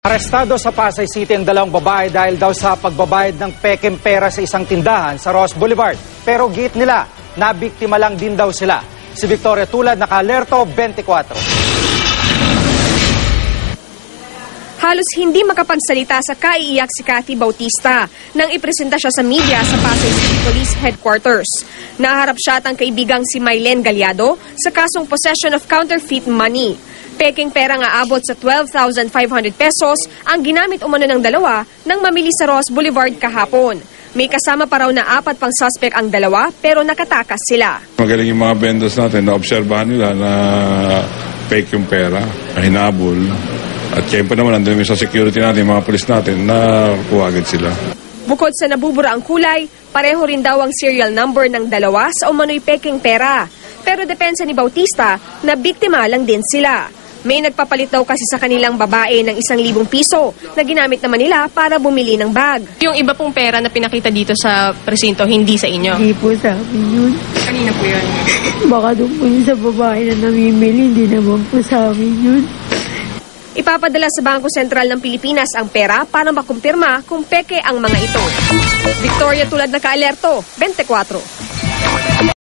Arestado sa Pasay City ang dalawang babae dahil daw sa pagbabayad ng pekeng pera sa isang tindahan sa Ross Boulevard. Pero giit nila, nabiktima lang din daw sila. Si Victoria Tulad, naka-alerto 24. Halos hindi makapagsalita sa kaiiyak si Cathy Bautista nang ipresenta siya sa media sa Pasay City Police Headquarters. Naharap siya at ang kaibigang si Mylene Gallardo sa kasong possession of counterfeit money. Peking pera nga abot sa 12,500 pesos ang ginamit umano ng dalawa nang mamili sa Ross Boulevard kahapon. May kasama pa raw na 4 pang suspect ang dalawa pero nakatakas sila. Magaling yung mga vendors natin na obserbahan nila na fake yung pera, na hinabol. At siyempre naman nandun sa security natin, mga polis natin, na kuwagad sila. Bukod sa nabubura ang kulay, pareho rin daw ang serial number ng dalawa sa umano'y peking pera. Pero depensa ni Bautista na biktima lang din sila. May nagpapalit daw kasi sa kanilang babae ng 1,000 piso na ginamit naman nila para bumili ng bag. Yung iba pong pera na pinakita dito sa presinto, hindi sa inyo? Hindi po sa amin yun. Kanina po yun? Baka doon po yun sa babae na namimili, hindi naman po sa amin yun. Ipapadala sa Bangko Sentral ng Pilipinas ang pera para makumpirma kung peke ang mga ito. Victoria Tulad, naka-alerto 24.